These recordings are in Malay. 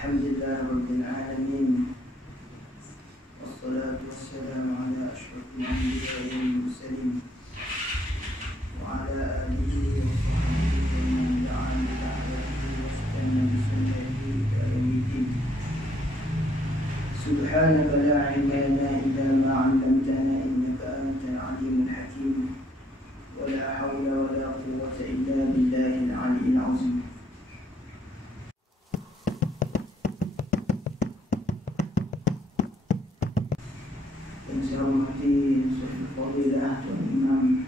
Alhamdulillah Rabbil Alamin. Wassalatu wassalamu ala ashrafil anbiya'i wal mursalin wa ala alihi wa sahbihi wa man da'a bi da'watihi wa istanna bi sunnatihi ila yaumiddin. Subhanaka la ilma lana illa ma 'allamtana innaka antal alimul hakim. Wa la hawla wa la quwwata illa billahil 'aliyyil 'azim. Saya hormati Sahih Fadilah Tuan Imam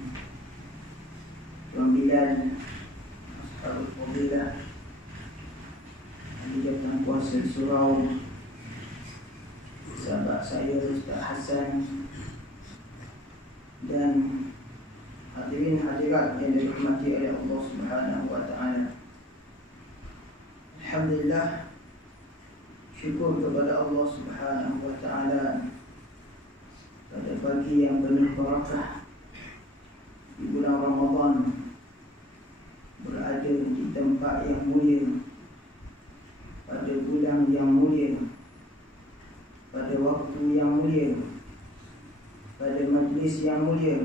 Tuan Bilal Ashabul Fadilah Ahli Jabatan Kuasa Surau, sahabat saya Ustaz Hassan, dan hadirin hadirat yang dirahmati oleh Allah Subhanahu wa taala. Alhamdulillah, syukur kepada Allah Subhanahu wa taala pada pagi yang penuh barakah di bulan Ramadan, berada di tempat yang mulia, pada bulan yang mulia, pada waktu yang mulia, pada majlis yang mulia,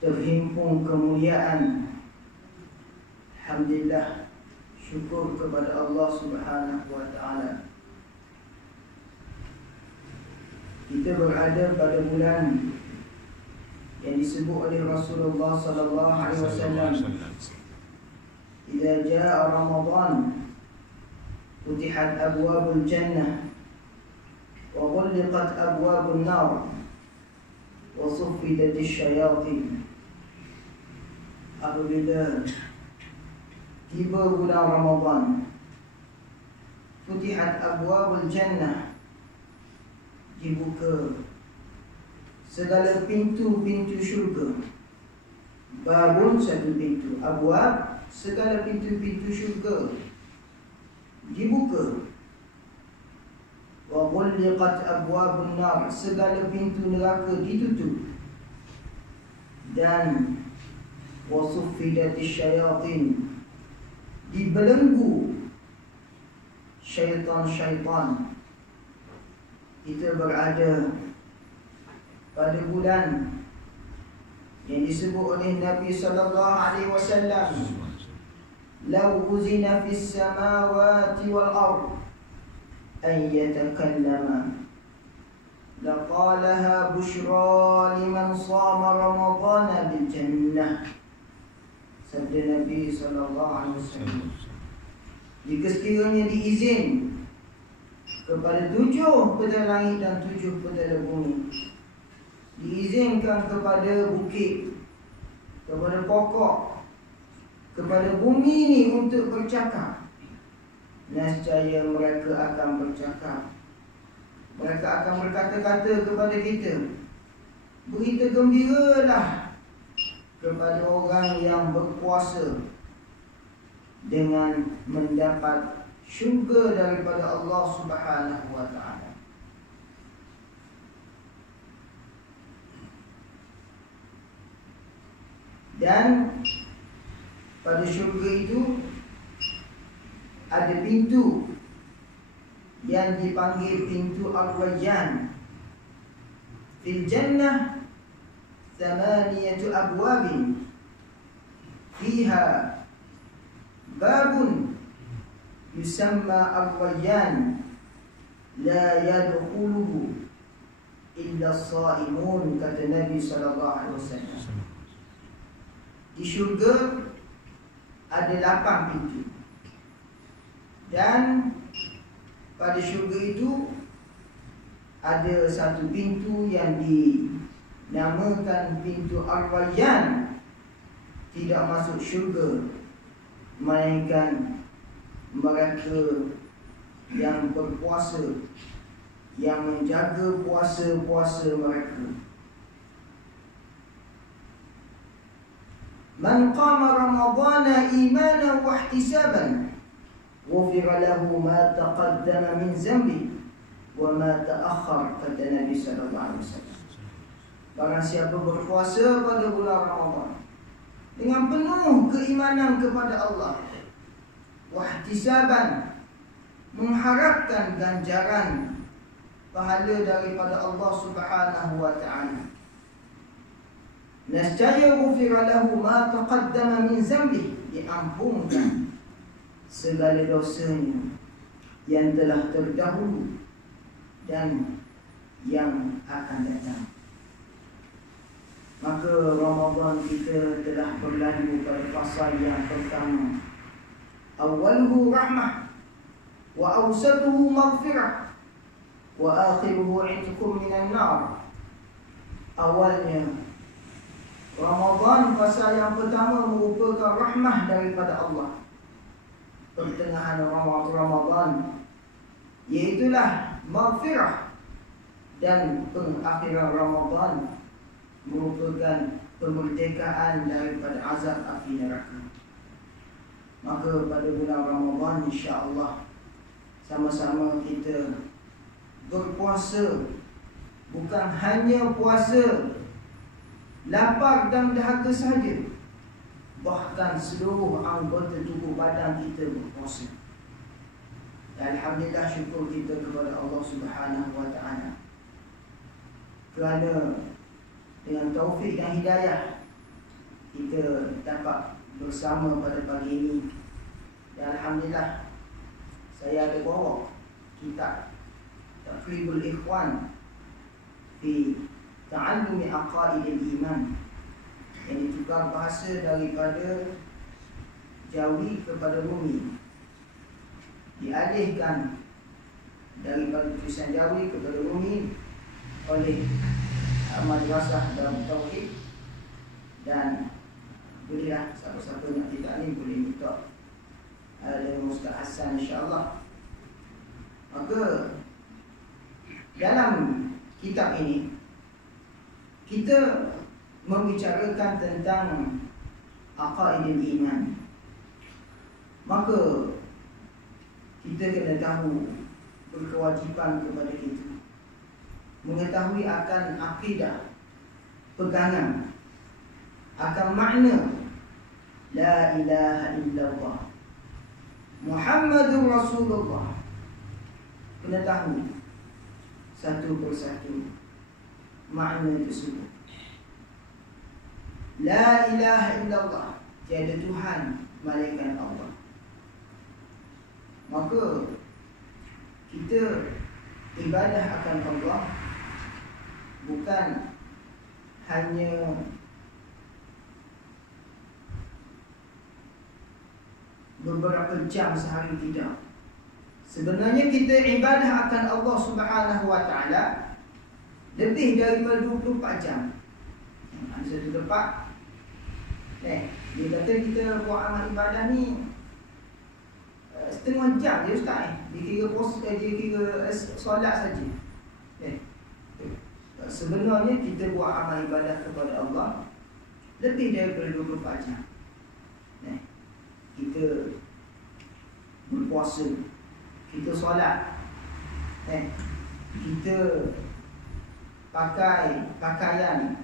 terhimpun kemuliaan. Alhamdulillah, syukur kepada Allah Subhanahu wa taala. Kita berada pada bulan yang disebut oleh Rasulullah sallallahu alaihi wasallam, "Idza jaa Ramadan, futihat abwabul jannah wa ghulqat abwabun nar wa suffidat asyayatin." Apabila tiba bulan Ramadan, futihat abwabul jannah, dibuka segala pintu-pintu syurga. Babun, satu pintu. Abwab, segala pintu-pintu syurga dibuka. Wa ghulqat abwabun nar, segala pintu neraka ditutup. Dan wa suffidatis syayatin, dibelenggu syaitan-syaitan. Kita berada pada bulan yang disebut oleh Nabi sallallahu alaihi wasallam, "Law uzina fis samawati wal ard an yatakallama laqalaha bushra liman shama ramadhana bil jannah." Sabda Nabi sallallahu alaihi wasallam, jika sekiranya diizin kepada 7 pedal langit dan 7 pedal bumi, diizinkan kepada bukit, kepada pokok, kepada bumi ini untuk bercakap, nescaya mereka akan bercakap. Mereka akan berkata-kata kepada kita, "Berita gembiralah kepada orang yang berpuasa dengan mendapat syurga daripada Allah Subhanahu wa taala." Dan pada syurga itu ada pintu yang dipanggil pintu Ar-Rayyan. Fil jannah thamaniyatu abwabin fiha babun yusamma Ar-Rayyan la yadkhuluhu illa as-saimun, kata Nabi sallallahu alaihi wasallam. Di syurga ada 8 pintu, dan pada syurga itu ada satu pintu yang dinamakan pintu Ar-Rayyan. Tidak masuk syurga melainkan mereka yang berpuasa, yang menjaga puasa-puasa mereka. "Man qama ramadhana imanan wa ihtisaban ghufira lahu ma taqaddama min zambi wa ma ta'akhkhar," kata Nabi sallallahu alaihi wasallam. Barang siapa berpuasa pada bulan Ramadan dengan penuh keimanan kepada Allah, wahtisaban, mengharapkan ganjaran pahala daripada Allah Subhanahu wa ta'ala. Nescaya ghufira lahu ma taqaddama min zambi, diampunkan segala dosanya yang telah terdahulu dan yang akan datang. Maka Ramadan kita telah berlalu pada fasa yang pertama. Awwaluhu rahmah, wa awsatuhu maghfirah, wa akhiruhu itqum minan nar. Awalnya Ramadan, fasa yang pertama merupakan rahmah daripada Allah. Pertengahan Ramadan iaitulah maghfirah, dan pengakhiran Ramadan merupakan kemerdekaan daripada azab api neraka. Maka pada bulan Ramadan, insya-Allah sama-sama kita berpuasa. Bukan hanya puasa lapar dan dahaga sahaja, bahkan seluruh anggota tubuh badan kita berpuasa. Alhamdulillah, syukur kita kepada Allah Subhanahu wa ta'ala, kerana dengan taufik dan hidayah kita dapat bersama pada pagi ini. Dan Alhamdulillah, saya ada bawa kitab Taqribul Ikhwan fi Ta'allumi Aqaidil Iman, yang ditukar bahasa daripada Jawi kepada Rumi, dialihkan daripada tulisan Jawi kepada Rumi oleh Madrasah Darut Tauhid. Dan bolehlah siapa-siapa nak tidak ni boleh minta ada Ustaz Hassan, insya-Allah. Maka dalam kitab ini kita membicarakan tentang aqaidul iman. Maka kita kena tahu, berkewajiban kepada kita mengetahui akan akidah, pegangan akan makna la ilaha illallah Muhammadur Rasulullah. Kena tahu satu persatu makna tersebut. La ilaha illallah, tiada Tuhan melainkan Allah. Maka kita ibadah akan Allah bukan hanya beberapa jam sehari, tidak. Sebenarnya kita ibadah akan Allah Subhanahu wa ta'ala lebih daripada 24 jam. Ada satu tempat dia kata kita buat amal ibadah ni setengah jam je ustaz. Dia kira dia kira solat saja. Sebenarnya kita buat amal ibadah kepada Allah lebih daripada 24 jam. Kita berpuasa, kita solat, kita pakai pakaian,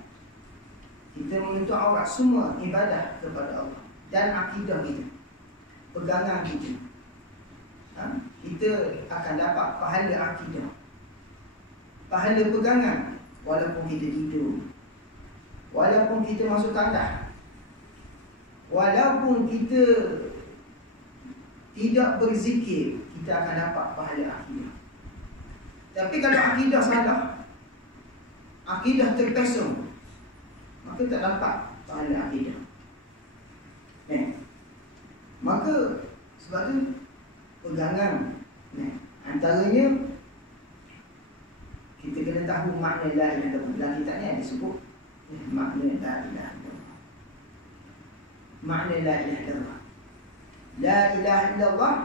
kita menutup aurat, semua ibadah kepada Allah. Dan akidah kita, pegangan kita, kita akan dapat pahala akidah, pahala pegangan. Walaupun kita tidur, walaupun kita masuk tandas, walaupun kita tidak berzikir, kita akan dapat pahala akidah. Tapi kalau akidah salah, akidah terpesong, maka tak dapat pahala akidah. Maka sebab tu pegangan, antaranya kita kena tahu makna la ilaha illallah. Dalam kitab ni ada sebut makna la ilaha illallah. Makna la ilaha illallah. La ilaha illallah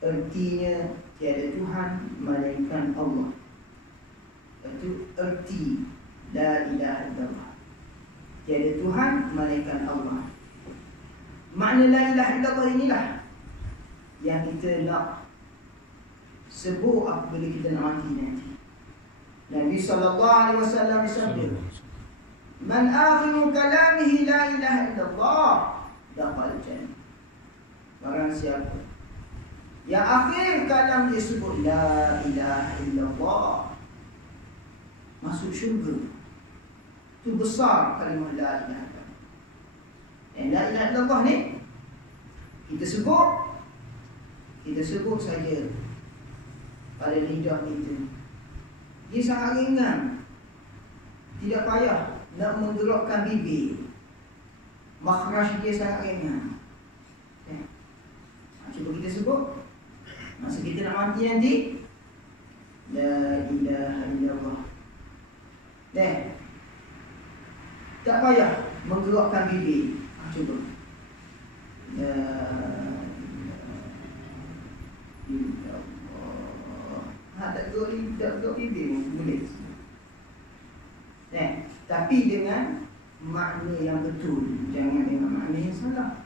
artinya tiada Tuhan melainkan Allah. Itu erti la ilaha illallah. Tiada Tuhan melainkan Allah. Makna la ilaha illallah inilah yang kita nak sebut apabila kita nak mati nanti. Nabi sallallahu alaihi wasallam bersabda, "Man akhiru kalamihi la ilaha illallah dakhala jannah." Barang barang siapa yang akhir kalam dia sebut la ilaha illallah, masuk syurga. Itu besar kalimah la ilaha illallah. La ilaha illallah ni kita sebut saja pada lidah kita. Dia sangat ringan, tidak payah nak menggerakkan bibir. Makhraj dia sangat ringan. Cuba kita sebut masa kita nak mati nanti, la ilaha illallah. Tak payah menggerakkan bibir. Cuba. La ilaha illallah. Tak gerak bibir boleh. Tapi dengan makna yang betul, jangan dengan makna yang salah.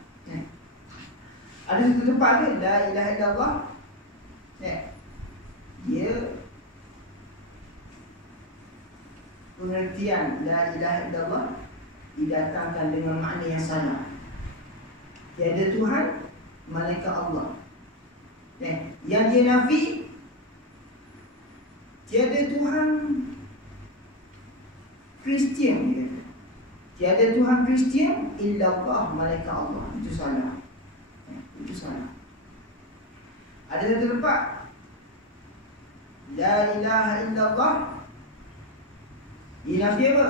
Ada satu tempat ke la ilaha illallah, dia pengertian la ilaha illallah didatangkan dengan makna yang salah. Tiada Tuhan malaikat Allah. Yang dia nafi, tiada Tuhan Kristian, dia kata. Tiada Tuhan Kristian illallah malaikat Allah. Itu salah. Itu salah. Ada satu tempat la ilaha illallah dinafi apa?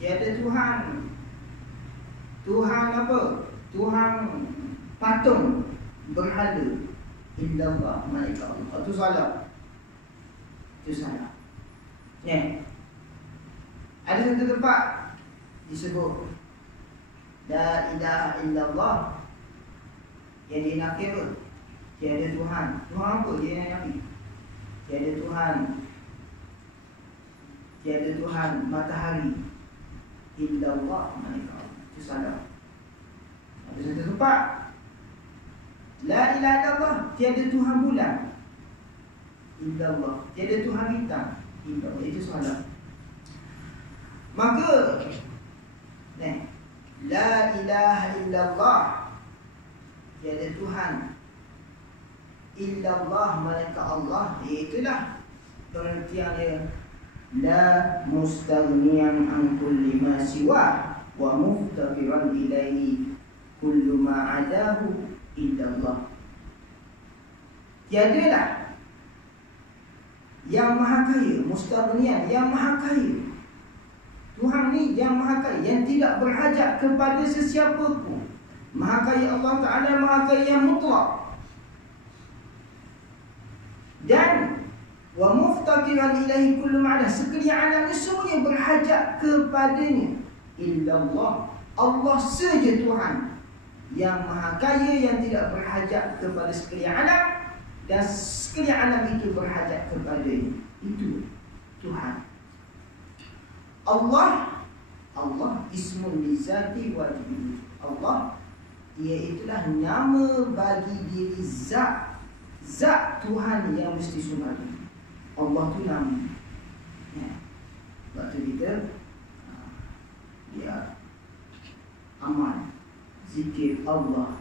Tiada Tuhan. Tuhan apa? Tuhan patung berhala illallah malaikat Allah. Itu salah. Itu salah. Ada satu tempat disebut la ilaha illallah yang dinafi apa? Tiada Tuhan. Tuhan apa dia yang nafi? Tiada Tuhan. Tiada Tuhan matahari illallah malaikat Allah. Itu salah. Ada satu tempat la ilaha illallah tiada Tuhan bulan illallah. Tiada Tuhan bintang illallah. Itu salah. Maka la ilaha illallah tiada Tuhan illallah malaikat Allah, iaitulah pengertian dia la mustaghniyan an kulli ma siwa wa muftaqiran ilaihi kullu ma adahu illallah. Tiadalah yang maha kaya, mustaghniyan yang maha kaya. Tuhan ni yang maha kaya, yang tidak berhajat kepada sesiapa pun. Maha kaya Allah Ta'ala, maha kaya yang mutlak. Dan wa muftaqiran ilahi kullu ma'adah, sekalian alam ni semuanya berhajat kepadanya. Illallah, Allah saja Tuhan yang maha kaya, yang tidak berhajat kepada sekalian alam, dan sekalian alam itu berhajat kepadanya. Itu Tuhan. Allah ismun li zati wa wujud. Allah iaitulah nama bagi diri zat Tuhan yang mesti sembah. Allah tu nama. Sebab tu kita amal zikir Allah.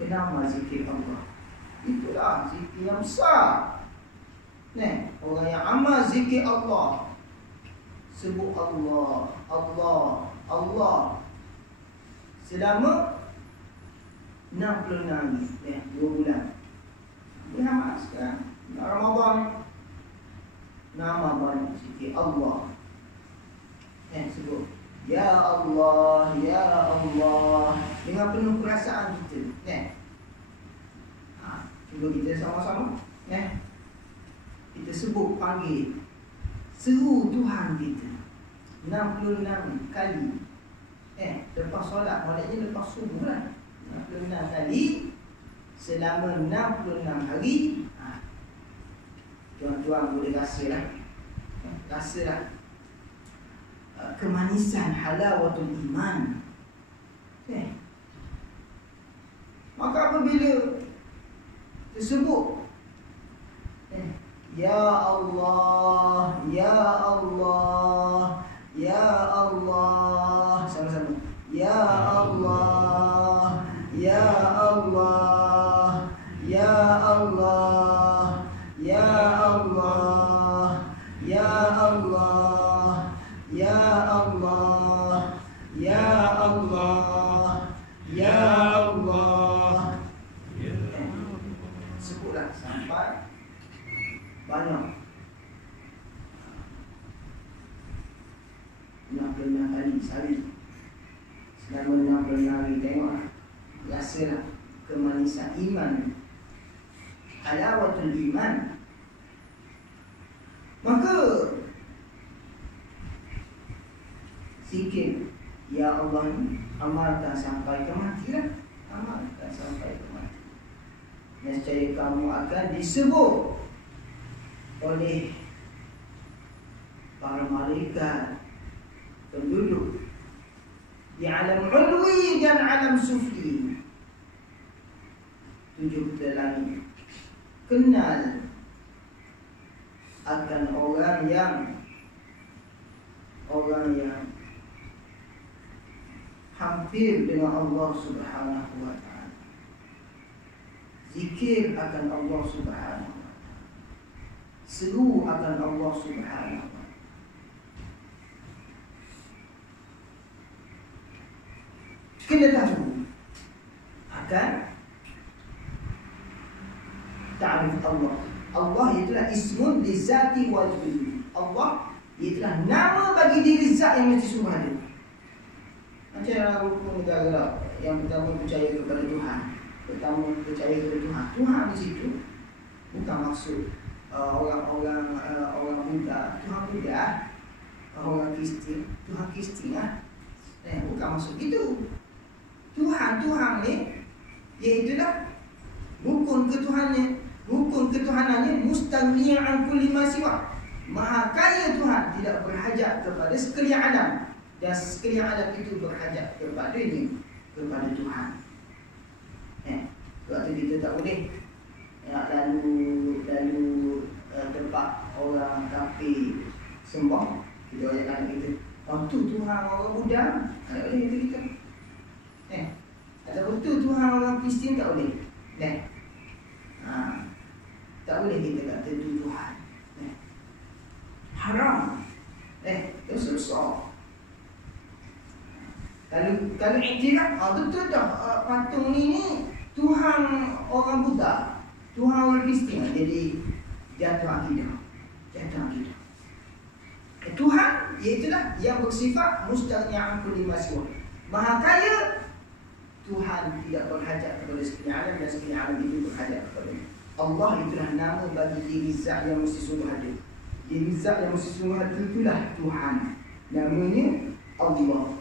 Kenapa zikir Allah? Itulah zikir yang besar. Orang yang amal zikir Allah, sebut Allah, Allah, Allah selama 66 hari, 2 bulan. Dia amal sekarang Ramadan, nama banyak zikir Allah. Sebut ya Allah, ya Allah dengan penuh perasaan kita. Cuba kita sama-sama kita sebut, panggil, seru Tuhan kita 66 kali. Lepas solat, maknanya lepas subuh lah, 66 kali selama 66 hari. Tuan-tuan boleh rasalah kemanisan halawatul iman. Maka apabila tersebut ya Allah, ya Allah, ya Allah, sama-sama ya Allah, mari tengok, rasalah kemanisan iman, halawatul iman. Maka zikir ya Allah amalkan sampai ke mati lah. Amalkan sampai ke mati. Nescaya kamu akan disebut oleh para malaikat penduduk di alam ulwi dan alam sufli, 7 langit, kenal akan orang yang hampir dengan Allah Subhanahu wa ta'ala, zikir akan Allah Subhanahu wa ta'ala, seru akan Allah Subhanahu wa ta'ala. Kena tahu akan ta'rif Allah. Allah itulah ismun li zati wajib. Allah itulah nama bagi diri zat yang mesti sungguh ada. Macam dalam hukum negara, yang pertama percaya kepada Tuhan. Pertama percaya kepada Tuhan. Tuhan di situ bukan maksud orang Buddha, Tuhan Buddha, orang Kristian, Tuhan Kristian lah. Bukan maksud itu. Tuhan ni, iaitulah rukun ketuhanannya mustaghniyan an kulli ma siwa. Maha kaya Tuhan, tidak berhajat kepada sekalian alam, dan sekalian alam itu berhajat kepadanya, kepada Tuhan. Waktu kita tak boleh lalu tempat orang kafir sembah, kita ayat kita, tu Tuhan orang Buddha, tak boleh kita. Ada betul Tuhan orang Kristian, tak boleh. Tak boleh kita kata itu Tuhan. Haram. Dosa besar. Kalau iktiraf, betul dah patung ni Tuhan orang Buddha, Tuhan orang Kristian, jadi jatuh akidah. Tuhan iaitulah yang bersifat mustaghniyan an kulli ma siwa. Maha kaya, Tuhan tidak berhajat kepada sekalian alam, dan sekalian alam itu berhajat kepada Allah. Itulah nama bagi diri zat yang mesti sungguh ada. Diri zat yang mesti sungguh ada itulah Tuhan. Namanya Allah.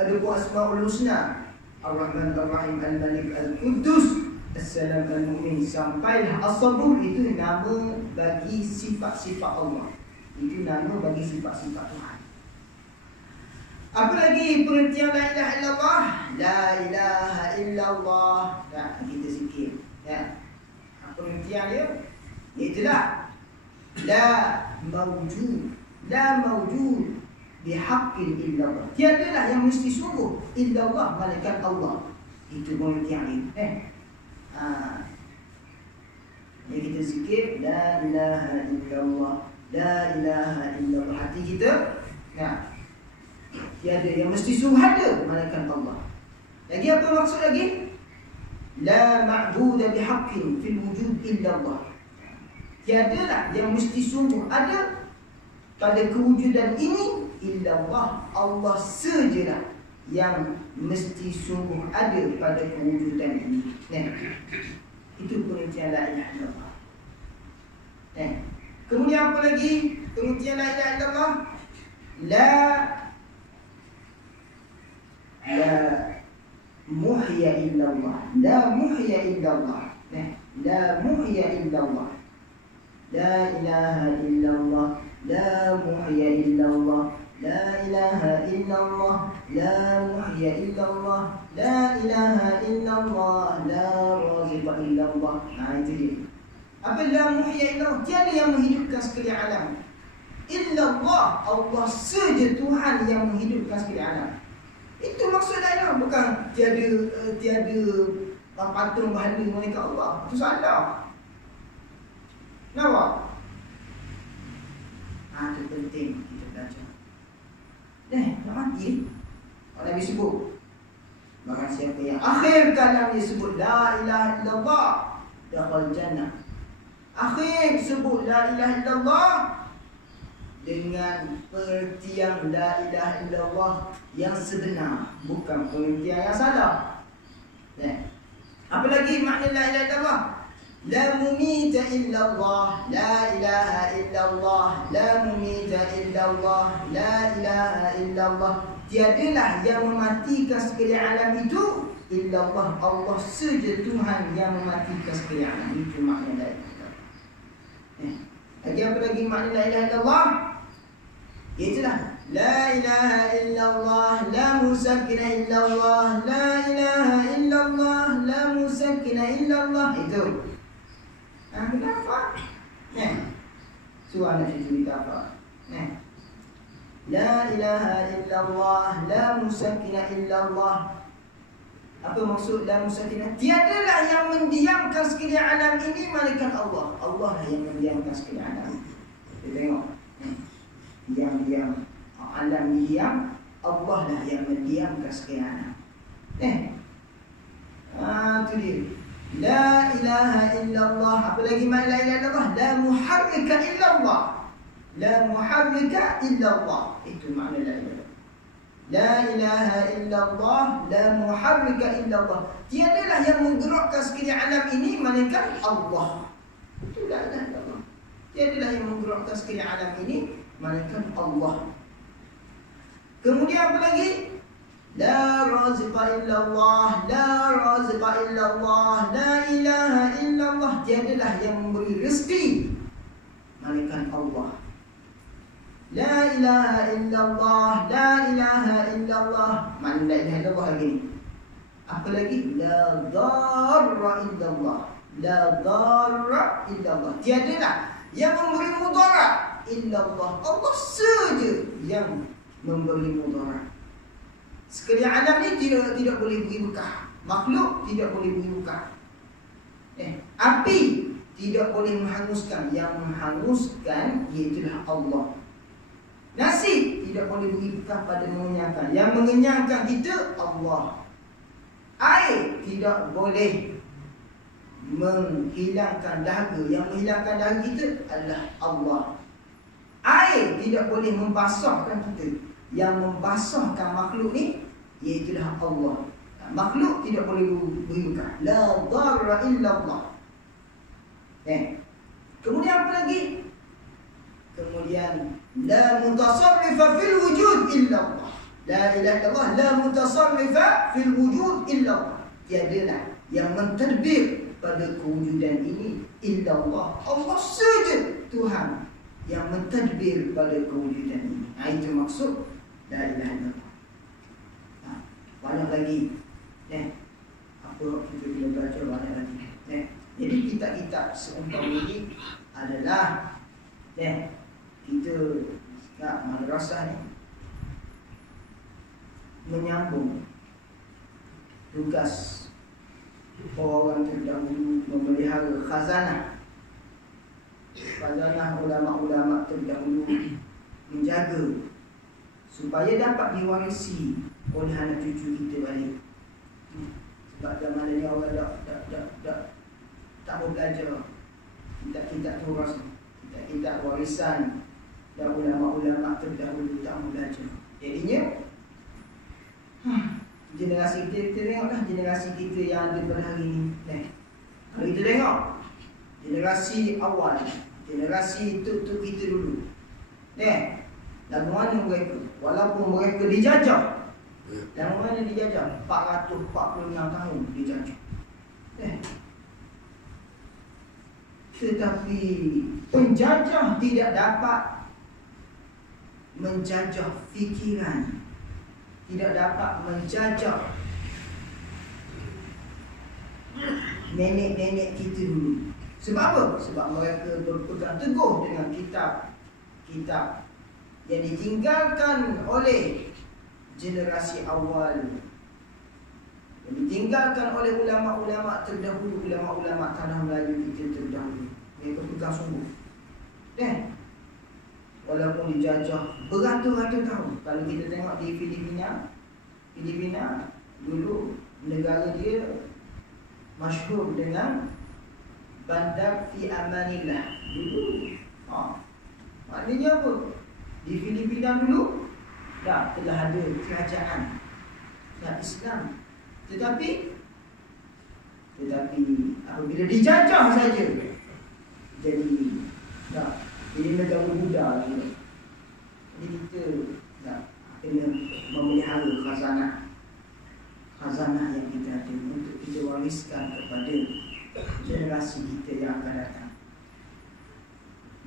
Ada asmaul husna, Ar-Rahman Ar-Rahim Al-Malik Al-Quddus As-Salam Al-Mu'min, sampailah As-Sabur. Itu nama bagi sifat-sifat Allah. Itu nama bagi sifat-sifat Tuhan. Apa lagi pengertian la ilaha illallah? La ilaha illallah. Kita zikir. Pengertian dia itulah la mawjud bihaqqin illallah. Tiadalah yang mesti sungguh illallah, malaikat Allah. Itu pengertian dia. Jadi kita zikir la ilaha illallah, la ilaha illallah. Hati kita tiada yang mesti sungguh ada, malaikat Allah. Lagi apa maksud lagi? La ma'budu bihaqqin fil wujud illa Allah. Tiadalah yang mesti sungguh ada pada kewujudan ini illa Allah. Allah sajalah yang mesti sungguh ada pada kewujudan ini. Itu pengertian la ilaha illallah. Kemudian apa lagi pengertian la ilaha illallah? La muhya illallah. La muhya illallah. La muhya illallah. La ilaha illallah. La muhya illallah. La ilaha illallah. La muhya illallah. La ilaha illallah. La raziqa illallah. Itu dia. Apa la muhya illallah? Tiada yang menghidupkan sekalian alam. Illallah, Allah saja Tuhan yang menghidupkan sekalian alam. Itu maksud la ilaha, bukan tiada patung berhala malaikat Allah. Itu salah. Kenapa? Itu penting kita belajar. Nak mati, Nabi sebut, maka siapa yang akhir kalam dia sebut la ilaha illallah, dakhal jannah. Akhir sebut la ilaha illallah, dengan pengertian la ilaha illallah yang sebenar, bukan pengertian yang salah. Apa lagi makna la ilaha illallah? La mumita illallah, la ilaha illallah, la mumita illallah, la ilaha illallah. Tiadalah yang mematikan sekalian alam itu illallah, Allah saja Tuhan yang mematikan sekalian alam. Itu makna la ilaha illallah. Lagi apa lagi makna la ilaha illallah? Itulah la ilaha illallah, la musakkina illallah, la ilaha illallah, la musakkina illallah. Itu. Kenapa? Suara nak cerita apa? La ilaha illallah, la musakkina illallah. Apa maksud la musakkina? Tiadalah yang mendiamkan sekalian alam ini malaikat Allah. Allah lah yang mendiamkan sekalian alam. Kita tengok. Yang diam, alam diam, Allah lah yang mendiamkan sekalian alam. Itu dia. La ilaha illallah. Apa lagi makna la ilaha illallah? La muharrika illallah. La muharrika illallah. Itu makna la ilaha. La ilaha illallah, la muharrika illallah. Tiadalah yang menggerakkan sekalian alam ini malaikat Allah. Itu la ilaha illallah. Tiadalah yang menggerakkan sekalian alam ini malaikat Allah. Kemudian apa lagi? La raziqa illallah, la raziqa illallah, la ilaha illallah. Tiadalah yang memberi rezeki malaikat Allah. La ilaha illallah, la ilaha illallah. Mana la ilaha illallah lagi? Apa lagi? La darra illallah, la darra illallah. Tiadalah yang memberi mudarat illallah, Allah saja yang memberi mudarat. Sekalian alam ni tidak boleh beri bekah. Makhluk tidak boleh beri bekah. Api tidak boleh menghanguskan. Yang menghanguskan iaitulah Allah. Nasi tidak boleh beri bekah pada mengenyangkan. Yang mengenyangkan kita Allah. Air tidak boleh menghilangkan dahaga. Yang menghilangkan dahaga kita adalah Allah. Air tidak boleh membasahkan kita. Yang membasahkan makhluk ni iaitulah Allah. Makhluk tidak boleh beri bekah. La darra illallah. Kemudian apa lagi? Kemudian la mutasarrifa fil wujud illallah. La ilaha illallah, la mutasarrifa fil wujud illallah. Tiadalah yang mentadbir pada kewujudan ini illallah. Allah saja Tuhan yang mentadbir pada kewujudan ini. Itu maksud la ilaha illallah. Banyak lagi. Apa kita boleh baca banyak lagi. Jadi kitab-kitab seumpama ini adalah kita nak madrasah ni menyambung tugas orang terdahulu memelihara khazanah ulama-ulama terdahulu, menjaga supaya dapat diwarisi oleh anak cucu kita balik. Sebab zaman ni orang tak mau belajar kitab-kitab turas, kitab-kitab warisan dan ulama-ulama terdahulu tak mau belajar. Jadinya generasi kita tengoklah generasi kita yang ada pada hari ini. Kalau kita tengok generasi awal, generasi tuk-tuk kita dulu, lagu mana mereka? Walaupun mereka dijajah, lagu mana dijajah? 446 tahun dijajah. Tetapi penjajah tidak dapat menjajah fikiran, tidak dapat menjajah nenek-nenek kita dulu. Sebab apa? Sebab mereka berpegang teguh dengan kitab-kitab yang ditinggalkan oleh generasi awal, yang ditinggalkan oleh ulama-ulama terdahulu, ulama-ulama tanah Melayu kita terdahulu. Mereka pegang sungguh. Walaupun dijajah beratus-ratus tahun. Kalau kita tengok di Filipina dulu negara dia masyhur dengan bandar fi amanillah. Dulu maknanya apa? Di Filipina dulu telah ada kerajaan Islam, tetapi apabila dijajah saja jadi negara Buddha lagi. Jadi kita kena memelihara khazanah yang kita ada untuk kita wariskan kepada generasi kita yang akan datang.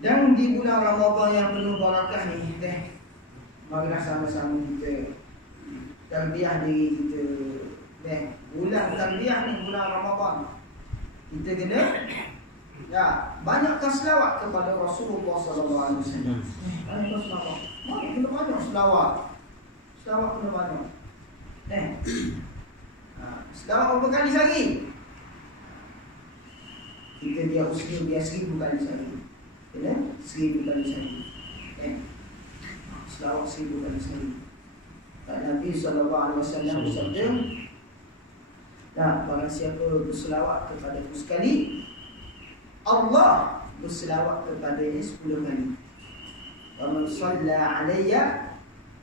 Dan di bulan Ramadan yang penuh barakah ni, marilah sama-sama kita tarbiyah diri kita. Bulan tarbiyah ni, bulan Ramadan, kita kena banyakkan selawat kepada Rasulullah sallallahu alaihi wasallam. Banyak selawat. Selawat kena banyak. Selawat berapa kali sehari? Kita dia usaha dia 1000 kali sehari. Kena 1000 kali sehari. Selawat 1000 kali sehari. Nabi sallallahu alaihi wasallam bersabda, barang siapa berselawat kepadaku sekali, Allah berselawat kepadanya 10 kali. Wa man shalla alayya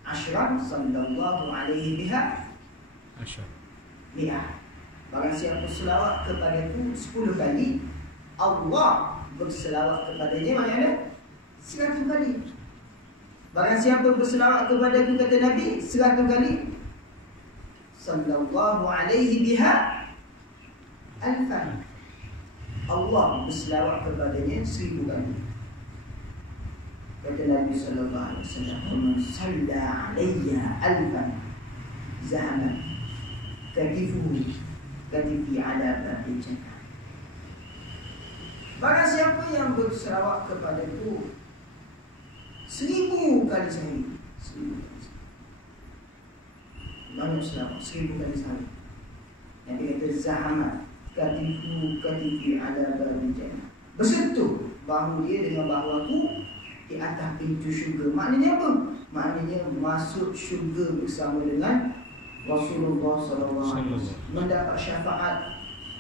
10 sallallahu alaihi biha 10. Barang siapa berselawat kepadaku 10 kali, Allah berselawat kepadanya maknanya 100 kali. Barang siapa berselawat kepadaku, kata Nabi, 100 kali, sallallahu alaihi biha alfan, Allah berselawat kepadanya 1000 kali. Kata Nabi sallallahu alaihi wasallam, "Man shalla alayya alfan zahaban katifi ala babil jannah." Barang siapa yang berselawat kepadaku 1000 kali sehari, 1000 kali sehari, banyak selawat 1000 kali sehari, yang dia kata zahaman katifi ala babil jannah, bersentuh bahu dia dengan bahu aku di atas pintu syurga. Maknanya apa? Maknanya masuk syurga bersama dengan Rasulullah sallallahu alaihi wasallam, mendapat syafaat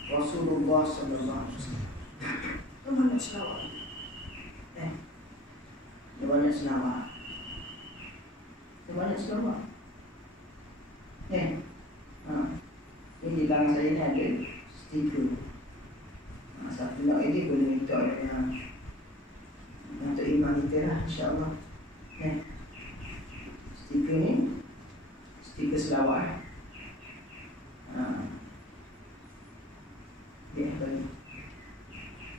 Rasulullah sallallahu alaihi wasallam. Banyak selawat. Banyak selawat. Banyak selawat. Ini di dalam saya ni ada stiker. Satu nak ini boleh minta yang untuk iman kita lah, insyaAllah. Stiker ni, stiker selawat.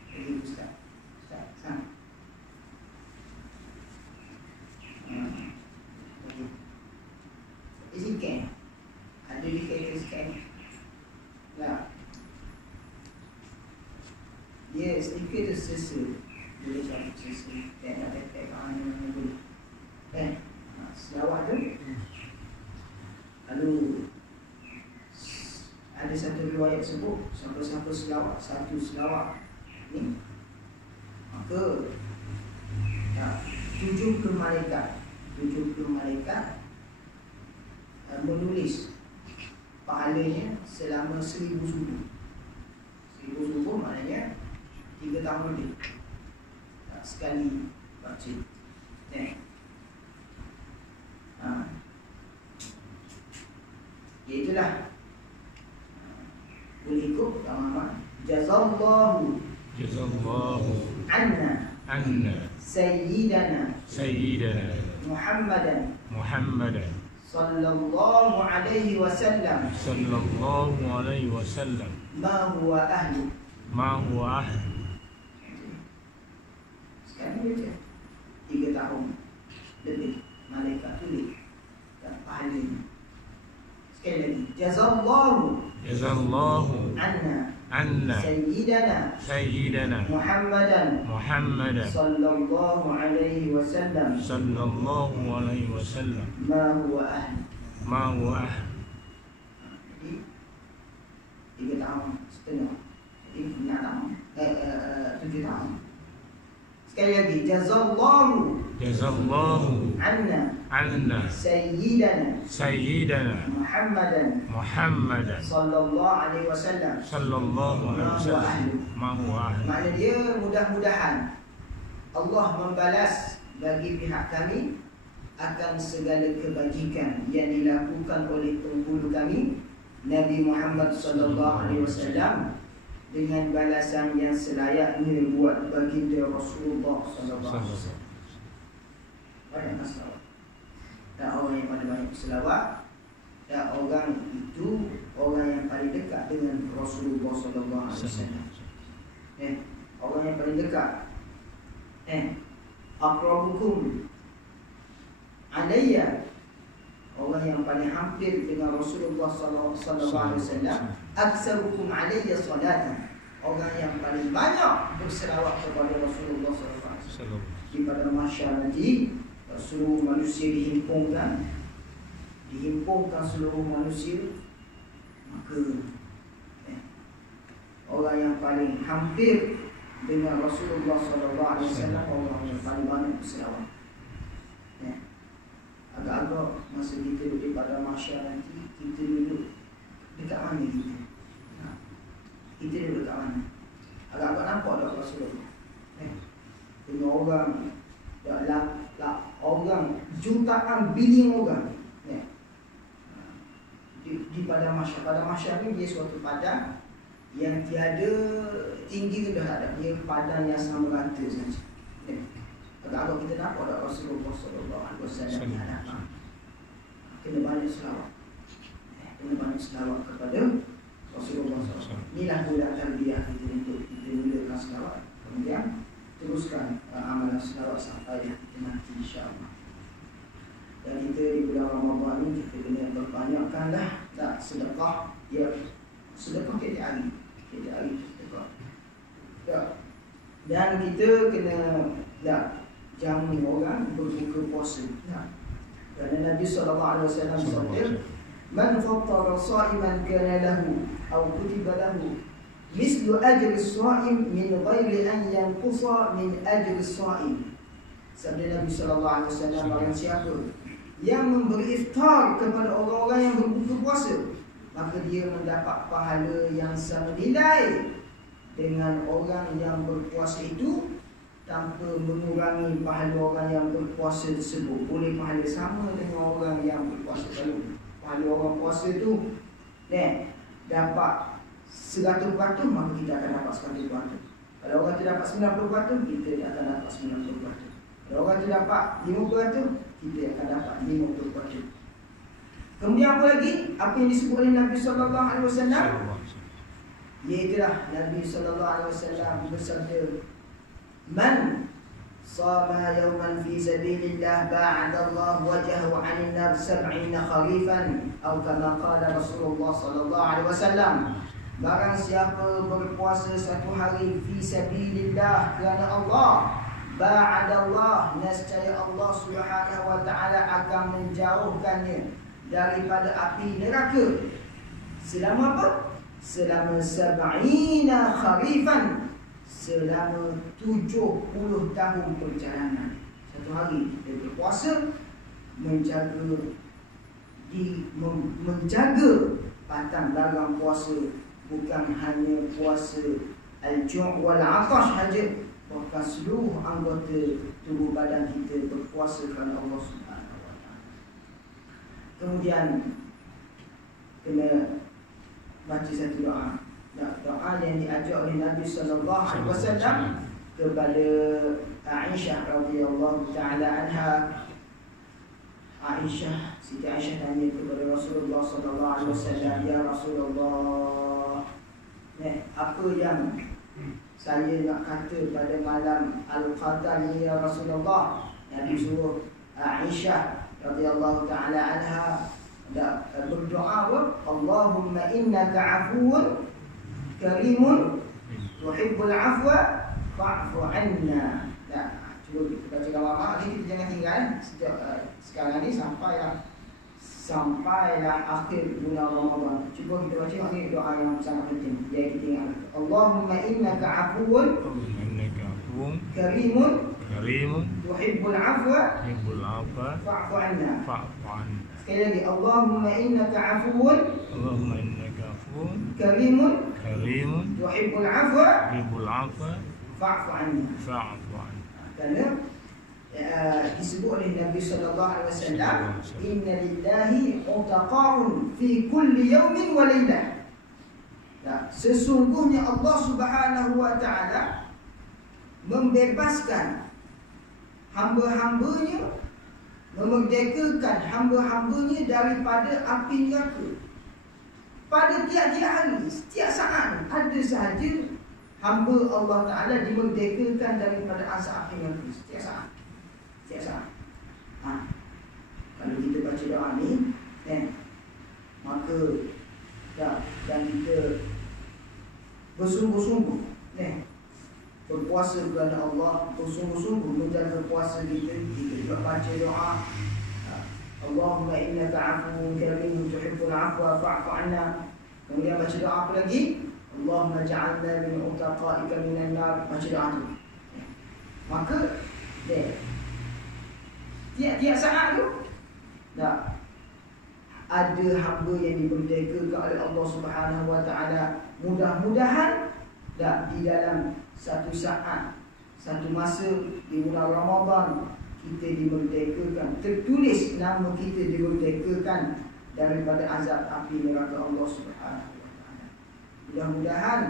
Bagi Ustaz. Sana. Isi scan. Ada di kereta scan. Dia stiker tu sesuai. Boleh cari sesuai. Dan ada tag yang boleh. Selawat tu. Lalu ada satu riwayat sebut, siapa-siapa selawat satu selawat ni, maka 70 malaikat menulis pahalanya selama 1000 subuh. 1000 subuh maknanya 3 tahun lebih sekali baca. Itulah boleh ikut sama-sama. Jazallahu anna sayyidana Muhammadan sallallahu alaihi wasallam ma huwa ahlu. Sekarang baca 3 tahun lebih malaikat tulis dan pahalanya. Sekali lagi, jazallahu anna sayyidana Muhammadan sallallahu alaihi wasallam ma huwa ahlu. Jadi 3 tahun setengah. Jadi 6 tahun 7 tahun. Sekali lagi, jazallahu anna sayyidana Muhammadan sallallahu alaihi wasallam ma huwa ahlu. Makna dia mudah-mudahan Allah membalas bagi pihak kami akan segala kebajikan yang dilakukan oleh penghulu kami Nabi Muhammad sallallahu alaihi wasallam dengan balasan yang selayaknya buat baginda Rasulullah sallallahu alaihi wasallam. Banyak selawat. Dan orang yang paling banyak selawat, dan orang itu orang yang paling dekat dengan Rasulullah sallallahu alaihi wasallam. Orang yang paling dekat. Aqrabukum alayya, orang yang paling hampir dengan Rasulullah sallallahu alaihi wasallam. Aktsarukum alayya salatan, orang yang paling banyak berselawat kepada Rasulullah sallallahu alaihi wasallam. Di pada mahsyar nanti seluruh manusia dihimpunkan seluruh manusia, maka orang yang paling hampir dengan Rasulullah sallallahu alaihi wasallam, orang yang paling banyak berselawat. Agak-agak masa kita duduk di pada mahsyar nanti, kita duduk dekat mana kita? Kita duduk dekat mana? Agak-agak nampak tak Rasulullah? Dengan orang orang jutaan bilion orang di pada mahsyar. Pada mahsyar ni dia suatu padang yang tiada tinggi ke darat, dia padang yang sama rata saja. Agak-agak kita nampak tak Rasulullah sallallahu alaihi wasallam di hadapan. Kena banyak selawat. Kena banyak selawat kepada Rasulullah sallallahu alaihi wasallam. Inilah bulan tarbiyah kita untuk kita mulakan selawat. Kemudian teruskan amalan selawat sampai kita nanti insya-Allah. Dan kita di bulan Ramadan ini kita kena perbanyakkanlah tak sedekah, ya sedekah tiap hari. Tiap hari sedekah. Dan kita kena jamu orang berbuka puasa. Kerana Nabi sallallahu alaihi wasallam bersabda, "Man fattara sha'iman kana lahu aw kutiba lahu mislu ajri as-sha'im min ghairi an yanqusa min ajri as-sha'im." Sabda Nabi sallallahu alaihi wasallam, barang siapa yang memberi iftar kepada orang-orang yang berbuka puasa, maka dia mendapat pahala yang sama nilai dengan orang yang berpuasa itu, tanpa mengurangi pahala orang yang berpuasa tersebut. Boleh pahala sama dengan orang yang berpuasa. Kalau pahala orang puasa tu dapat 100%, maka kita akan dapat 100%. Kalau orang tu dapat 90%, kita akan dapat 90%. Kalau orang tu dapat 50%, kita akan dapat 50%. Kemudian apa lagi? Apa yang disebut oleh Nabi sallallahu alaihi wasallam? Iaitulah Nabi sallallahu alaihi wasallam bersabda, "Man sama yawman fi sabilillah ba'ada Allah wajhahu 'anil nar 70 kharifan," atau kama qala Rasulullah sallallahu alaihi wasallam. Barang siapa berpuasa satu hari fi sabilillah kerana Allah, ba'ada Allah, nescaya Allah Subhanahu wa taala akan menjauhkannya daripada api neraka selama apa? Selama 70 kharifan, selama 70 tahun perjalanan. Satu hari dia berpuasa, menjaga batang dalam puasa, bukan hanya puasa al-ju' wal 'atash saja, bahkan seluruh anggota tubuh badan kita berpuasa kerana Allah Subhanahu wa taala. Kemudian kena baca satu doa. Doa yang diajar oleh Nabi sallallahu alaihi wasallam kepada Aisyah radhiyallahu taala anha. Siti Aisyah tanya kepada Rasulullah sallallahu alaihi wasallam, "Ya Rasulullah, apa yang saya nak kata pada malam Al-Qadar ni ya Rasulullah?" Nabi suruh Aisyah radhiyallahu taala anha berdoa, "Allahumma innaka 'afuwun karimun tuhibbul afwa fa'fu 'anna." Cuba kita baca lama-lama ni, kita jangan tinggal sejak sekarang ni sampailah akhir bulan Ramadan. Cuba kita baca ni doa yang sangat penting. Jadi kita ingat, Allahumma innaka 'afuwun karimun tuhibbul afwa fa'fu 'anna. Sekali lagi, Allahumma innaka 'afuwun karimun tuhibbul afwa fa'fu 'anna. Kerana disebut oleh Nabi sallallahu alaihi wasallam, inna lillahi utaqa'un fi kulli yawmin wa lailah. Sesungguhnya Allah Subhanahu wa taala membebaskan hamba-hambanya, memerdekakan hamba-hambanya daripada api neraka. Pada tiap-tiap hari, setiap saat ada sahaja hamba Allah Ta'ala dimerdekakan daripada azab api neraka. Setiap saat. Setiap saat. Kalau kita baca doa ni, maka dan kita bersungguh-sungguh berpuasa kerana Allah, bersungguh-sungguh menjaga puasa kita. Kita juga baca doa, Allahumma innaka afuwwun karim tuhibbul afwa fa'fu 'anna. Kemudian baca doa apa lagi? Allahumma ja'alna min utaqa'ika minan nar. Baca doa tu. Maka tiap-tiap saat tu ada hamba yang dimerdekakan oleh Allah Subhanahu wa taala. Mudah-mudahan di dalam satu saat, satu masa di bulan Ramadan kita dimerdekakan, tertulis nama kita dimerdekakan daripada azab api neraka Allah Subhanahu wa taala. Mudah-mudahan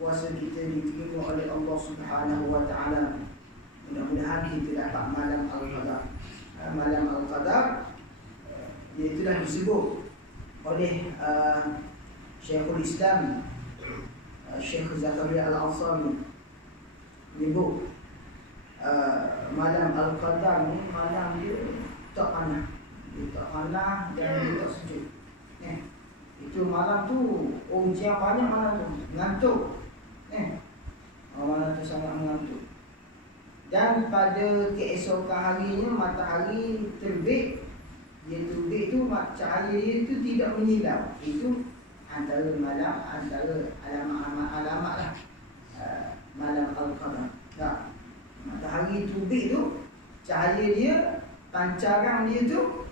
puasa kita diterima oleh Allah Subhanahu wa taala. Mudah-mudahan kita dapat malam Al-Qadar. Malam Al-Qadar itulah disebut oleh Syekhul Islam Syekh Zakaria Al-Ansari menyebut malam Al-Qadar ni malam dia tak panas. Dia tak panas dan dia tak sejuk. Itu malam tu ujian banyak malam tu. Ngantuk. Malam tu sangat mengantuk. Dan pada keesokan harinya matahari terbit. Dia terbit tu cahaya dia tu tidak menyilau. Itu antara malam, antara alamat lah malam Al-Qadar. Matahari terbit tu, cahaya dia, pancaran dia tu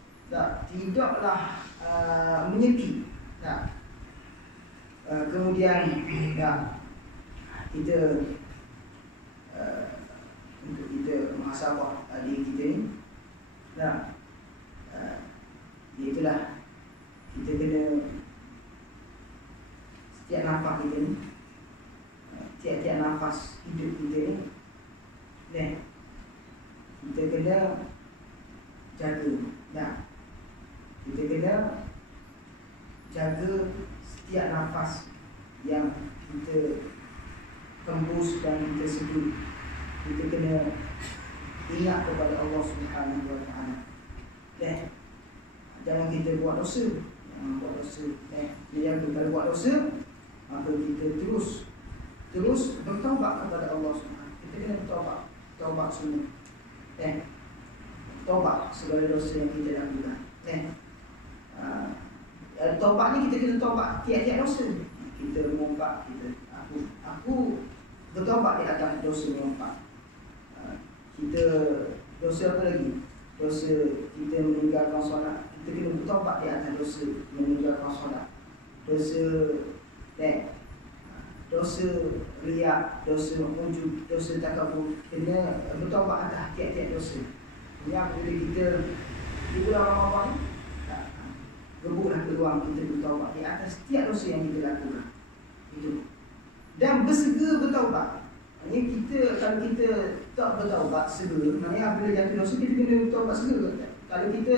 tidaklah menyepi. Kemudian kita untuk kita muhasabah diri kita ni, itulah kita kena setiap nafas kita ni, tiap-tiap nafas hidup kita ni, kita kena jaga. Kita kena jaga setiap nafas yang kita tembus dan kita sedut. Kita kena ingat kepada Allah Subhanahu wa taala. Jangan kita buat dosa. Jangan buat dosa. Kalau buat dosa, maka kita terus bertaubat kepada Allah Subhanahu. Kita kena bertaubat. Taubat semua. Taubat segala dosa yang kita lakukan. Taubat ni kita kena taubat tiap-tiap dosa. Kita mengumpat, aku bertaubat di atas dosa mengumpat. Kita dosa apa lagi? Dosa kita meninggalkan solat. Kita kena bertaubat di atas dosa meninggalkan solat. Dosa riak, dosa ujub, dosa takabur. Kena bertaubat atas tiap-tiap dosa. Yang bila kita di bulan Ramadan ni, rebutlah peluang kita bertaubat di atas setiap dosa yang kita lakukan. Itu. Dan bersegera bertaubat. Maksudnya kita, kalau kita tak bertaubat segera, maknanya apabila jatuh dosa kita kena bertaubat segera. Kalau kita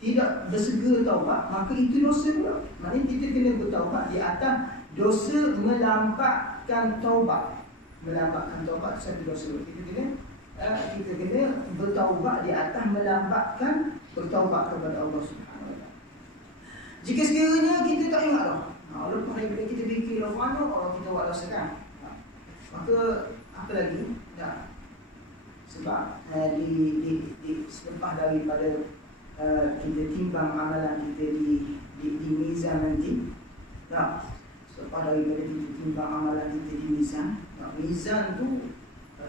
tidak bersegera taubat, maka itu dosa pula. Maknanya kita kena bertaubat di atas dosa melambatkan taubat. Melambatkan taubat satu dosa. Kita kena bertaubat di atas melambatkan bertaubat kepada Allah Subhanahu wa taala. Jika sekiranya kita tak ingat dah, lepas daripada kita fikir mana orang kita buat dosa kan, maka apa lagi? Sebab selepas daripada kita timbang amalan kita di mizan nanti, selepas daripada kita timbang amalan kita di mizan, mizan tu,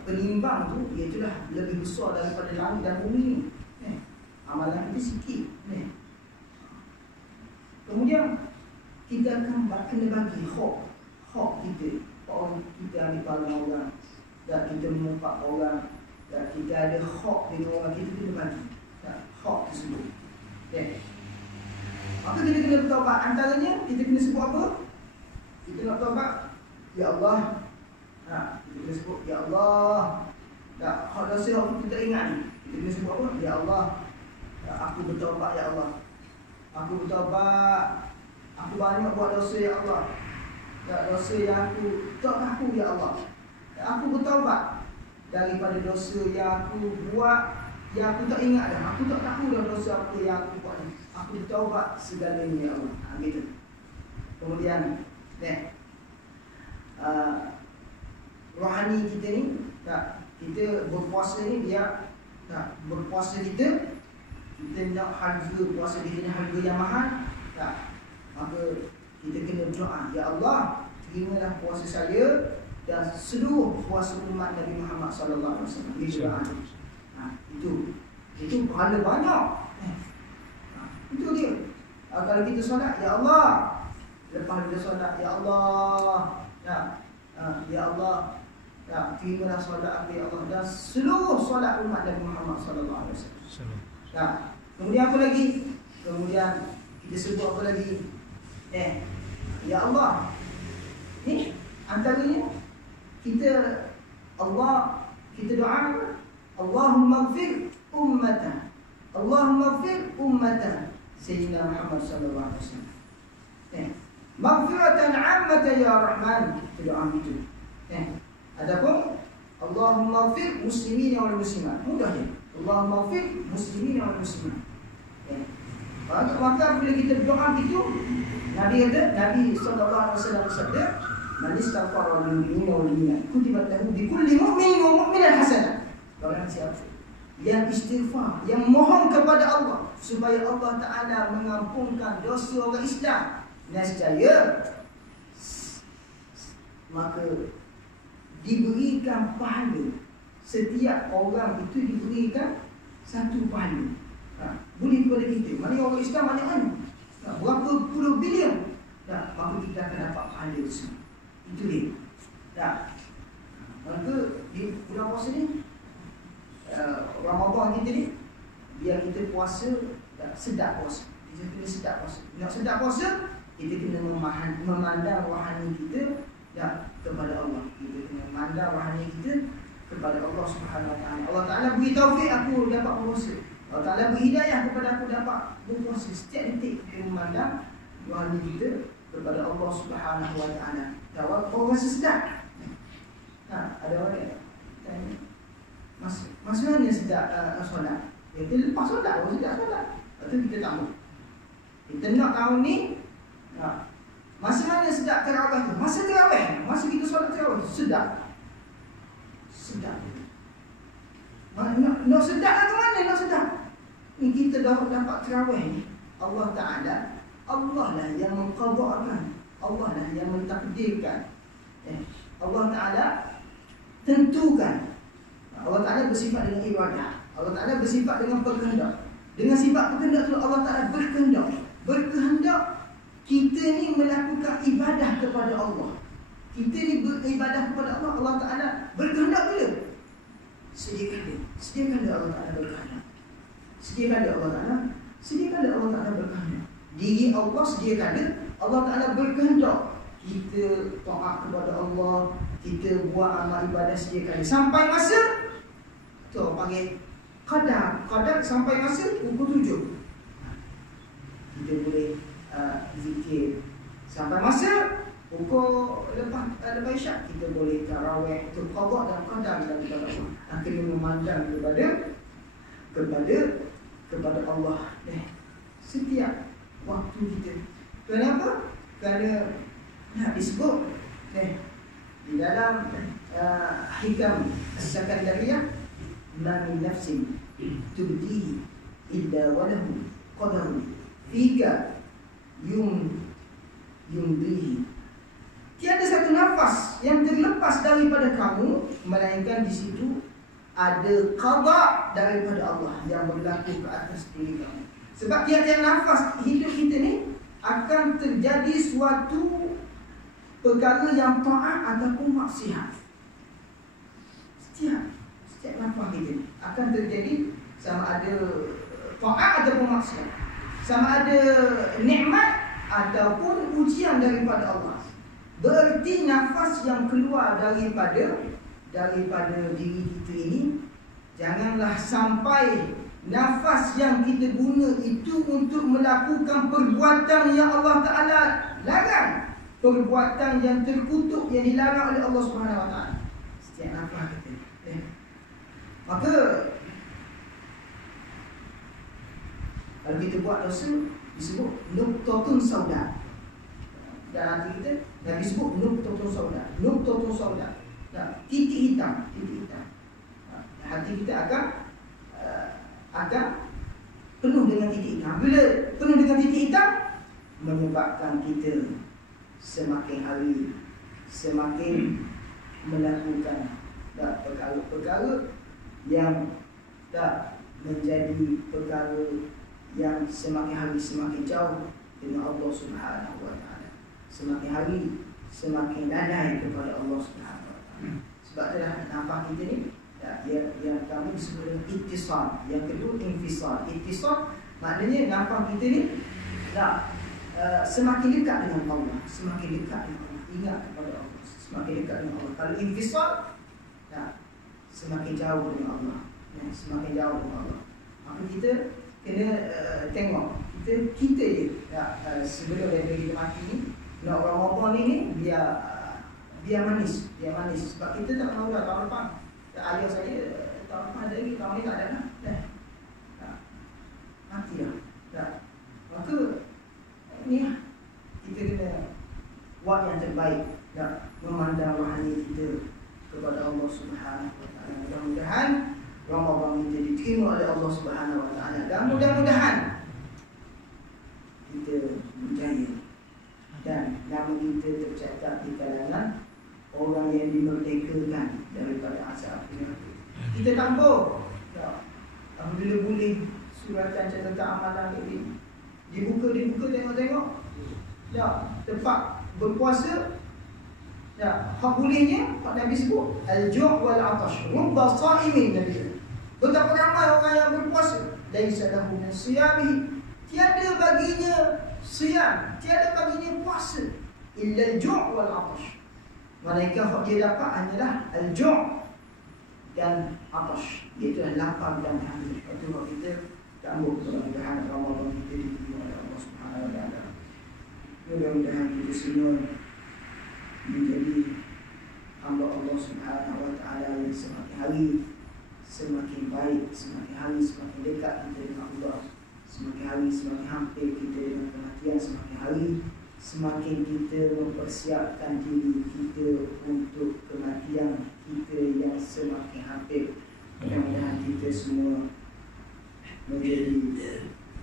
penimbang tu, itulah lebih besar daripada langit dan bumi ni. Amalan kita sikit. Kemudian kita akan kena bagi hak kita. Orang kita ambil pahala orang, dan kita mengumpat orang, kita ada hak dengan orang kita kena bagi. Hak tersebut. Maka kita kena bertaubat. Antaranya kita kena sebut apa? Kita nak taubat, ya Allah. Kita kena sebut ya Allah. Hak dosa aku kita ingat ni. Kita kena sebut apa? Ya Allah. Aku bertaubat ya Allah. Aku bertaubat. Aku banyak buat dosa ya Allah. Dosa yang aku tak aku ya Allah. Aku bertaubat daripada dosa yang aku buat, yang aku tak ingat dah. Aku tak tahu dah dosa apa yang aku buat ni. Aku bertaubat segalanya ya Allah. Gitu. Kemudian rohani kita ni, kita berpuasa ni dia berpuasa kita nak harga puasa kita ni harga yang mahal. Maka kita kena doa, ya Allah, terimalah puasa saya dan seluruh puasa umat Nabi Muhammad sallallahu alaihi wasallam. Itu pahala banyak. Itu dia. Kalau kita solat, ya Allah, lepas kita solat, ya Allah, ya Allah, terimalah solat aku ya Allah dan seluruh solat umat Nabi Muhammad sallallahu alaihi wasallam. Kemudian apa lagi? Kemudian kita sebut apa lagi? Ya Allah. Ni antaranya kita doa, Allahumma ighfir ummatan. Allahumma ighfir ummatan Sayyidina Muhammad sallallahu alaihi wasallam. Maghfiratan 'ammatan ya Rahman. Kita doa itu. Adapun Allahumma ighfir muslimin wal muslimat. Mudah je. Allahumma ighfir muslimin wal muslimat. Maka bila kita doa itu, Nabi sallallahu alaihi wasallam bersabda, "Man istaghfara lil mu'minina wal mu'minat, kutibat lahu bi kulli mu'minin wa mu'minatin hasanah." Barang siapa yang istighfar, yang mohon kepada Allah supaya Allah Taala mengampunkan dosa orang Islam, nescaya maka diberikan pahala. Setiap orang itu diberikan satu pahala. Boleh kepada kita. Mana orang Islam banyak kan? Berapa puluh bilion. Maka kita akan dapat pahala semua. Itu dia. Maka di bulan puasa ni, Ramadan kita ni, biar kita puasa sedap puasa. Kita kena sedap puasa. Nak sedap puasa, kita kena memandang rohani kita kepada Allah. Kita kena memandang rohani kita kepada Allah Subhanahu Wa Taala. Allah Taala beri taufik aku dapat berpuasa. Allah Taala beri hidayah kepada aku dapat berpuasa. Setiap detik kita memandang rohani kita kepada Allah Subhanahu Wa Taala. Orang rasa sedap. Ada orang tanya, Masa mana sedap solat? Kita lepas solat, orang sedap solat. Lepas tu kita tahu. Kita nak tahu ni, masa mana sedap terawih tu? Masa terawih, masa kita solat terawih sedap. Sedap. Nak sedap ke mana nak sedap? Ni kita dah dapat terawih ni. Allah Ta'ala, Allah lah yang mengqada'kan, Allah lah yang mentakdirkan. Allah Ta'ala tentukan. Allah Ta'ala bersifat dengan iradah. Allah Ta'ala bersifat dengan berkehendak. Dengan sifat berkehendak tu Allah Ta'ala berkehendak. Berkehendak kita ni melakukan ibadah kepada Allah. Kita ni beribadah kepada Allah. Allah Ta'ala berkehendak bila? Sediakan dia Allah Ta'ala berkehendak. Sediakan dia Allah Ta'ala. Sediakan dia Allah Ta'ala berkehendak. Diri Allah sediakan dia. Allah Ta'ala berkehendak. Kita taat kepada Allah. Kita buat amal ibadah sediakan dia. Sampai masa tu panggil qadar. Qadar sampai masa pukul 7 kita boleh zikir. Sampai masa pukul lepas isyak kita boleh tarawih. Itu qada dan qadar daripada Allah. Akhirnya memandang kepada Allah setiap waktu kita. Kenapa? Kerana disebut di dalam hikam as-sakandariyah, ma min nafsin tubdihi illa walahu qadarun fika yumdihi. Tiada satu nafas yang terlepas daripada kamu melainkan di situ ada qada daripada Allah yang berlaku ke atas diri kamu. Sebab tiada nafas hidup kita ni akan terjadi suatu perkara yang taat ataupun maksiat. Setiap Setiap nafas kita akan terjadi sama ada taat ataupun maksiat, sama ada nikmat ataupun ujian daripada Allah. Berarti nafas yang keluar daripada diri kita ini, janganlah sampai nafas yang kita guna itu untuk melakukan perbuatan yang Allah Ta'ala larang, perbuatan yang terkutuk, yang dilarang oleh Allah Subhanahu Wa Ta'ala. Setiap nafas kita, maka kalau kita buat dosa, disebut nuqtatun sauda. Dan hati kita dah disebut nuqtatun sauda. Nuqtatun sauda. Titik hitam, titik hitam. Hati kita akan penuh dengan titik hitam. Bila penuh dengan titik hitam, menyebabkan kita semakin hari semakin melakukan perkara-perkara yang tak menjadi perkara yang semakin hari semakin jauh dengan Allah Subhanahu Wa Taala. Semakin hari semakin lalai kepada Allah Subhanahu Wa Taala. Sebab itulah nafas kita ni, yang pertama disebut dengan ittisal, yang kedua infisal. Ittisal maknanya nafas kita ni semakin dekat dengan Allah, semakin dekat dengan Allah, ingat kepada Allah, semakin dekat dengan Allah. Kalau infisal, semakin jauh dengan Allah, semakin jauh dengan Allah. Maka kita kena tengok kita je sebelum daripada kita mati ni, nak Ramadan ni biar manis. Sebab kita tak tahu dah tahun depan. Ayah saya tahun depan ada lagi, tahun ni tak ada dah. Mati dah. Maka ni kita kena buat yang terbaik, memandang rohani kita kepada Allah Subhanahu Wa Taala. Mudah-mudahan Ramadan kita diterima oleh Allah Subhanahu Wa Taala, dan mudah-mudahan kita berjaya dan nama kita tercatat di kalangan orang yang dimerdekakan daripada azab neraka. Kita tambah apabila boleh suratan catatan amalan ini dibuka tengok. Tempat berpuasa, hak bolehnya Pak Nabi sebut al-ju' wal 'atash, rubba sha'imin nabi. Betapa ramai orang yang berpuasa, laisa lahu min siyamihi, tiada baginya siyam, tiada baginya puasa, illa al-ju' wal 'atash. Melainkan hak dia dapat hanyalah al-ju' dan 'atash, iaitu lapar dan haus. Itu hak kita tak ambil mudah-mudahan Ramadan kita diterima oleh Allah Subhanahu Wa Taala. Mudah-mudahan kita semua menjadi hamba Allah Subhanahu Wa Taala yang semakin hari semakin baik, semakin hari semakin dekat kita dengan Allah, semakin hari semakin hampir kita dengan kematian, semakin hari semakin kita mempersiapkan diri kita untuk kematian kita yang semakin hampir. Mudah-mudahan kita semua menjadi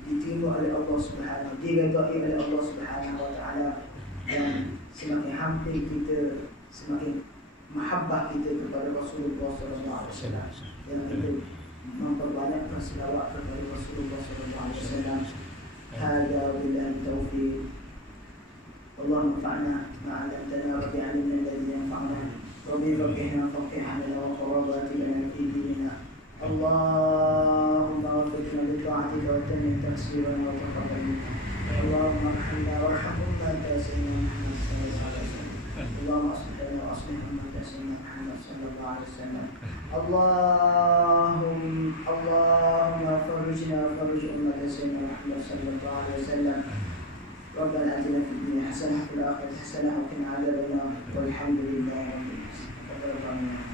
diterima oleh Allah Subhanahu, diridai oleh Allah Subhanahu Wa Taala, dan semakin hampir kita, semakin mahabbah kita kepada Rasulullah Sallallahu Alaihi Wasallam, yang kita memperbanyakkan selawat kepada Rasulullah Sallallahu Alaihi Wasallam. Hada billahi taufiq. Allahumma fa'na ma'alamtana wa bi'alimna alladhi yanfa'na wa bi'faqihna faqihna wa qarabatina fi dinina. Allahumma wafiqna li ta'atika wa tamin tafsirana wa taqabbal minna. Allahumma arhamna warhamna anta sayyidina Muhammad sallallahu alaihi wasallam. Allahumma aslih lana wa aslih ummata sayyidina Muhammad sallallahu alaihi wasallam. Allahumma farrijna wa farrij ummata sayyidina Muhammad sallallahu alaihi wasallam. ربنا آتنا في الدنيا حسنة وفي الآخرة حسنة وقنا عذاب النار والحمد لله رب العالمين.